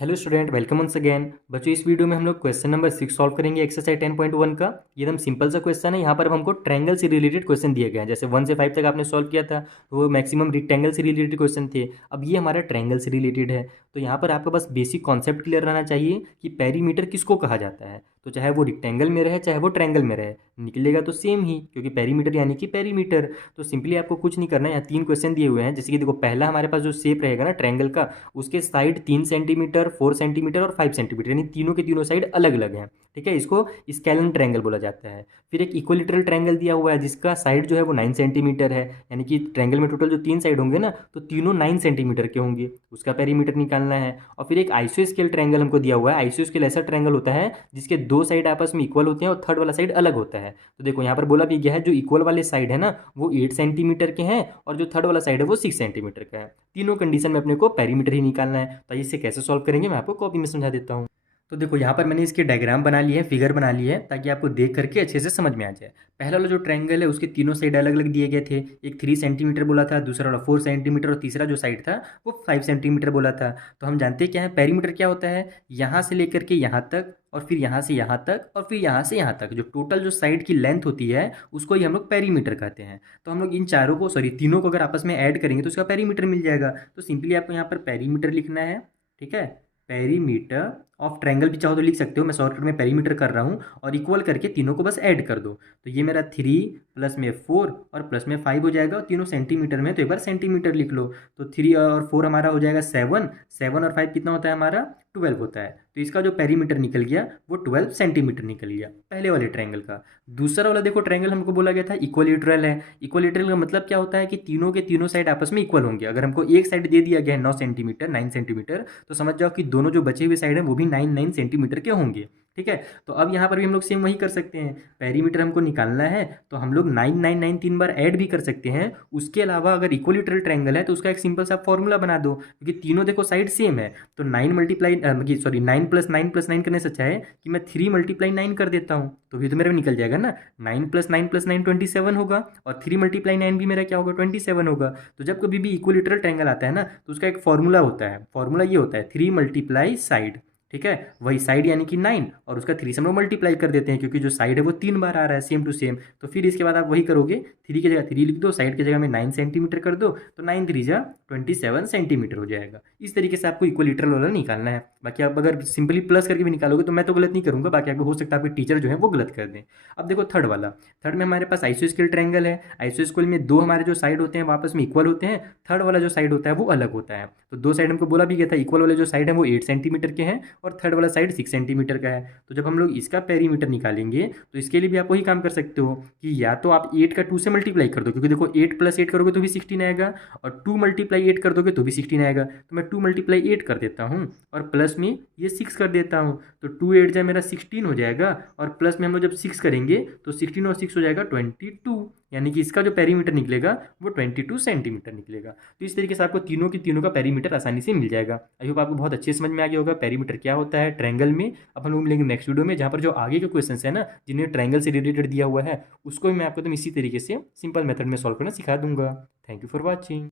Hello student, welcome once again. बच्चों, इस video में हम लोग क्वेश्चन नंबर 6 सॉल्व करेंगे एक्सरसाइज 10.1 का। ये एकदम सिंपल सा क्वेश्चन है। यहाँ पर अब हमको ट्रायंगल से रिलेटेड क्वेश्चन दिए गए हैं। जैसे 1 से 5 तक आपने सॉल्व किया था तो वो मैक्सिमम रेक्टेंगल से रिलेटेड क्वेश्चन थे। अब ये हमारा ट्रायंगल से रिलेटेड है। तो यहाँ पर आपका बस बेसिक कॉन्सेप्ट क्लियर रहना चाहिए कि पेरीमीटर किसको कहा जाता है। तो चाहे वो रेक्टेंगल में रहे चाहे वो ट्रायंगल में रहे, निकलेगा तो सेम ही, क्योंकि पेरीमीटर यानी कि पेरीमीटर। तो सिंपली आपको कुछ नहीं करना है। यहाँ 3 क्वेश्चन दिए हुए हैं। जैसे कि देखो, पहला हमारे पास जो शेप रहेगा ना ट्रायंगल का, उसके साइड 3 सेंटीमीटर, 4 सेंटीमीटर और 5 सेंटीमीटर, यानी तीनों के तीनों साइड अलग अलग हैं। ठीक है, इसको स्केलन ट्रायंगल बोला जाता है। फिर एक इक्विलेटरल ट्रायंगल दिया हुआ है जिसका साइड जो है वो 9 सेंटीमीटर है, यानी कि ट्रायंगल में टोटल जो 3 साइड होंगे ना, तो तीनों 9 सेंटीमीटर के होंगे, उसका पेरीमीटर निकालना है। और फिर एक आइसोस्केल ट्रायंगल हमको दिया हुआ है। आइसोस्केल ऐसा ट्रायंगल होता है जिसके 2 साइड आपस में इक्वल होते हैं और थर्ड वाला साइड अलग होता है। तो देखो, यहाँ पर बोला भी गया है जो इक्वल वाले साइड है ना वो 8 सेंटीमीटर के हैं और जो थर्ड वाला साइड है वो 6 सेंटीमीटर का है। तीनों कंडीशन में अपने को पेरीमीटर ही निकालना है। तो इसे कैसे सॉल्व करेंगे मैं आपको कॉपी में समझा देता हूँ। तो देखो, यहाँ पर मैंने इसके डायग्राम बना लिए हैं, फिगर बना लिए हैं, ताकि आपको देख करके अच्छे से समझ में आ जाए। पहला वाला जो ट्रायंगल है उसके तीनों साइड अलग अलग दिए गए थे। एक 3 सेंटीमीटर बोला था, दूसरा वाला 4 सेंटीमीटर और तीसरा जो साइड था वो 5 सेंटीमीटर बोला था। तो हम जानते हैं क्या है, पेरीमीटर क्या होता है। यहाँ से लेकर के यहाँ तक और फिर यहाँ से यहाँ तक और फिर यहाँ से यहाँ तक जो टोटल जो साइड की लेंथ होती है उसको ही हम लोग पेरीमीटर कहते हैं। तो हम लोग इन चारों को, सॉरी तीनों को अगर आपस में ऐड करेंगे तो उसका पेरीमीटर मिल जाएगा। तो सिंपली आपको यहाँ पर पेरीमीटर लिखना है। ठीक है, पेरीमीटर ऑफ ट्रायंगल भी चाहो तो लिख सकते हो, मैं शॉर्टकट में पेरीमीटर कर रहा हूँ। और इक्वल करके तीनों को बस ऐड कर दो। तो ये मेरा 3 प्लस में 4 और प्लस में 5 हो जाएगा। और तीनों सेंटीमीटर में, तो एक बार सेंटीमीटर लिख लो। तो 3 और 4 हमारा हो जाएगा 7, 7 और 5 कितना होता है हमारा 12 होता है। तो इसका जो पेरीमीटर निकल गया वो 12 सेंटीमीटर निकल गया पहले वाले ट्रायंगल का। दूसरा वाला देखो ट्रायंगल हमको बोला गया था इक्वलेटरल है। इक्वलेटरल का मतलब क्या होता है कि तीनों के तीनों साइड आपस में इक्वल होंगे। अगर हमको एक साइड दे दिया गया है 9 सेंटीमीटर, 9 सेंटीमीटर, तो समझ जाओ कि दोनों जो बचे हुए साइड हैं वो भी 9 9 सेंटीमीटर के होंगे। ठीक है, तो अब यहाँ पर भी हम लोग सेम वही कर सकते हैं। पेरीमीटर हमको निकालना है तो हम लोग 9 9 9 3 बार ऐड भी कर सकते हैं। उसके अलावा अगर इक्वलेटरल ट्रायंगल है तो उसका एक सिंपल सा फॉर्मूला बना दो, क्योंकि तीनों देखो साइड सेम है। तो 9 करने से अच्छा है कि मैं 3 × 9 कर देता हूँ, तो भी तो मेरा निकल जाएगा ना। 9 + 9 + 9 27 होगा और 3 × 9 भी मेरा क्या होगा 27 होगा। तो जब कभी भी इक्वलेटरल ट्रायंगल आता है ना तो उसका एक फॉर्मूला होता है। फॉर्मूला ये होता है 3 × साइड। ठीक है, वही साइड यानी कि 9 और उसका 3 से हम लोग मल्टीप्लाई कर देते हैं, क्योंकि जो साइड है वो 3 बार आ रहा है सेम टू सेम। तो फिर इसके बाद आप वही करोगे, 3 की जगह 3 लिख दो, साइड की जगह में 9 सेंटीमीटर कर दो, तो 9 3 जा 27 सेंटीमीटर हो जाएगा। इस तरीके से आपको इक्वलेटरल वाला निकालना है। बाकी आप अगर सिंपली प्लस करके भी निकालोगे तो मैं तो गलत नहीं करूंगा, बाकी आपको हो सकता है आपके टीचर जो है वो गलत कर दें। अब देखो थर्ड वाला, थर्ड में हमारे पास आइसोस्केल ट्रायंगल है। आइसोस्केल में दो हमारे जो साइड होते हैं वो आपस में इक्वल होते हैं, थर्ड वाला जो साइड होता है वो अलग होता है। तो दो साइड हमको बोला भी गया था, इक्वल वाले जो साइड है वो 8 सेंटीमीटर के हैं और थर्ड वाला साइड 6 सेंटीमीटर का है। तो जब हम लोग इसका पेरीमीटर निकालेंगे तो इसके लिए भी आप वही काम कर सकते हो कि या तो आप 8 का 2 से मल्टीप्लाई कर दो, क्योंकि देखो 8 + 8 करोगे तो भी 16 आएगा और 2 × 8 कर दोगे तो भी 16 आएगा। तो मैं 2 × 8 कर देता हूँ और प्लस में ये 6 कर देता हूँ। तो 2 8 जाए मेरा 16 हो जाएगा और प्लस में हम लोग जब 6 करेंगे तो 16 और 6 हो जाएगा 22, यानी कि इसका जो पेरीमीटर निकलेगा वो 22 सेंटीमीटर निकलेगा। तो इस तरीके से आपको तीनों की तीनों का पेरीमीटर आसानी से मिल जाएगा। आई होप आपको बहुत अच्छे समझ में आ गया होगा पेरीमीटर क्या होता है ट्रायंगल में। अब हम लोग मिलेंगे नेक्स्ट वीडियो में, जहाँ पर जो आगे के क्वेश्चन है ना जिन्हें ट्रायंगल से रिलेटेड दिया हुआ है उसको भी मैं आपको इसी तरीके से सिंपल मेथड में सॉल्व करना सिखा दूंगा। Thank you for watching.